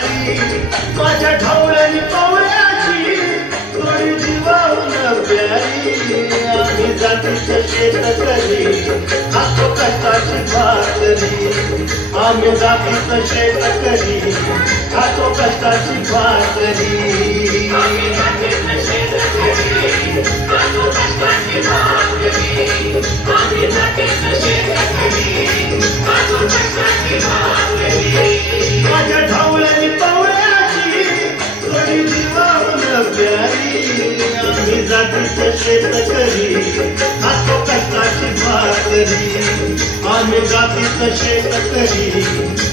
प्यारी माझ्या ढवळ्यानी कवळ्याची थोडी जीवाहून प्यारी आम्ही जातीचं शेतकरी खातो कष्टाची भाकरी आम्ही जातीचं शेतकरी खातो कष्टाची भाकरी आम्ही जातीचं शेतकरी खातो कष्टाची भाकरी आम्ही जातीचं शेतकरी खातो कष्टाची भाकरी माझ्या ढवळ्यानी कवळ्याची थोडी जीवाहून प्यारी आम्ही जातीचं शेतकरी खातो कष्टाची भाकरी आम्ही जातीचं शेतकरी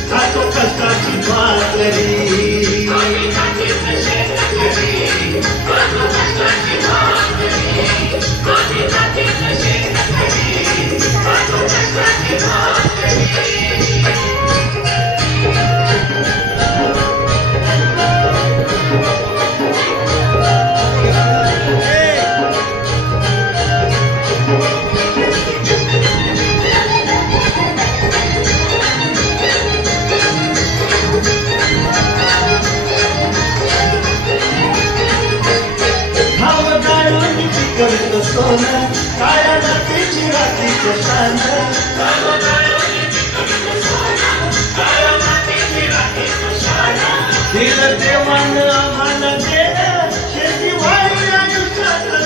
खातो कष्टाची भाकरी आम्ही जातीचं शेतकरी खातो कष्टाची भाकरी आम्ही जातीचं शेतकरी खातो कष्टाची भाकरी सोना काळ्या मातीची राखीचं शान दिलं देवानं आम्हाला देणं शेती वाई आयुष्याचं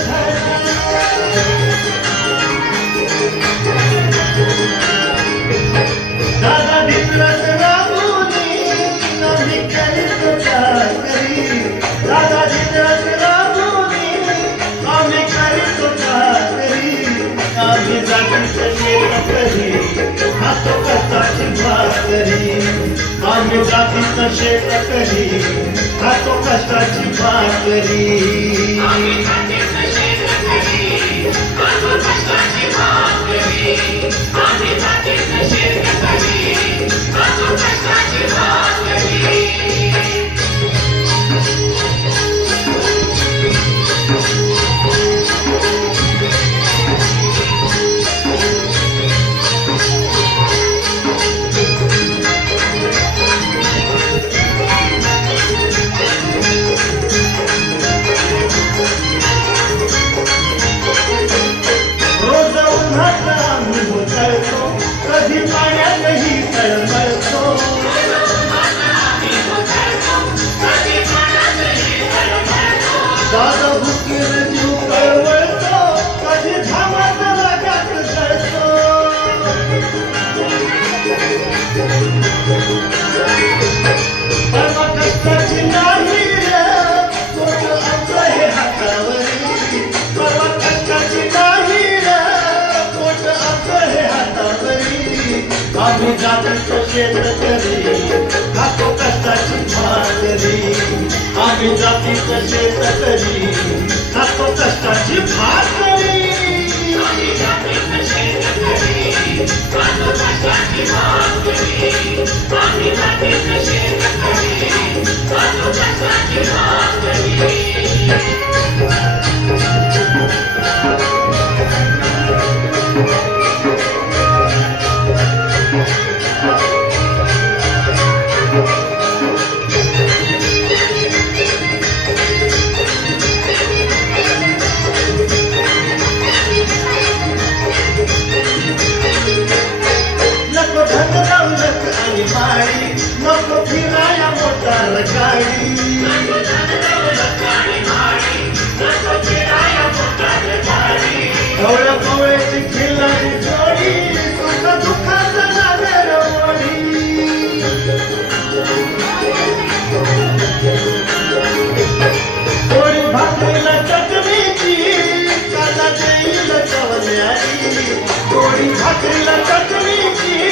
दादा भित्रच राबूनी आम्ही करीत चाकरी दादा भित्रच आम्ही जातीचं शेतकरी खातो कष्टाची भाकरी आम्ही जातीचं शेतकरी खातो कष्टाची भाकरी आम्ही जातीचं शेतकरी खातो कष्टाची भाकरी आम्ही जातीचं शेतकरी खातो कष्टाची भाकरी कधी पाण्यातही तळमळतो दादा भुकीर जीव कळवळतो कधी घामात रागात जळतो परवा कष्टाची नाही रे पोट आमचं हे हातावरी परवा कष्टाची नाही रे पोट आमचं हे हातावरी आम्ही जातीचं शेतकरी खातो कष्टाची भाकरी आम्ही जातीचं शेतकरी खातो कष्टाची भाकरी आम्ही जातीचं शेतकरी खातो कष्टाची भाकरी आम्ही जातीचं शेतकरी खातो कष्टाची भाकरी नको फिराया मोटार गाडी ढवळ्या कवळ्याची खिल्लारी जोडी सुख दुःखाचं नागर ओढी थोडी भाकरीला चटणीची कांदा देईल चवण्याची थोडी भाकरीला चटणीची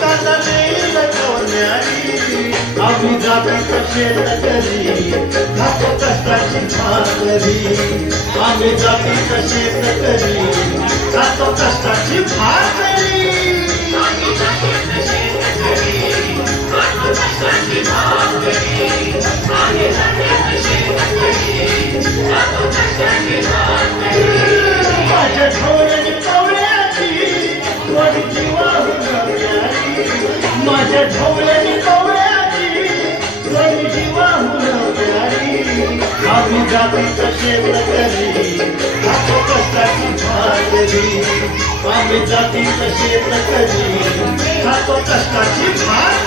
कांदा देईल चवण्याची आम्ही जातीचं शेतकरी खातो कष्टाची भाकरी आम्ही जातीचं शेतकरी खातो कष्टाची भाकरी आम्ही जातीचं शेतकरी खातो कष्टाची भाकरी आम्ही जातीचं शेतकरी खातो कष्टाची भाकरी माझ्या ढवळ्यानी कवळ्याची थोडी जीवाहून प्यारी माझ्या ढवळ्यानी कवळ्याची थोडी जातीचं शेतकरी खातो कष्टाची भाकरी आम्ही जातीचं शेतकरी खातो कष्टाची भाकरी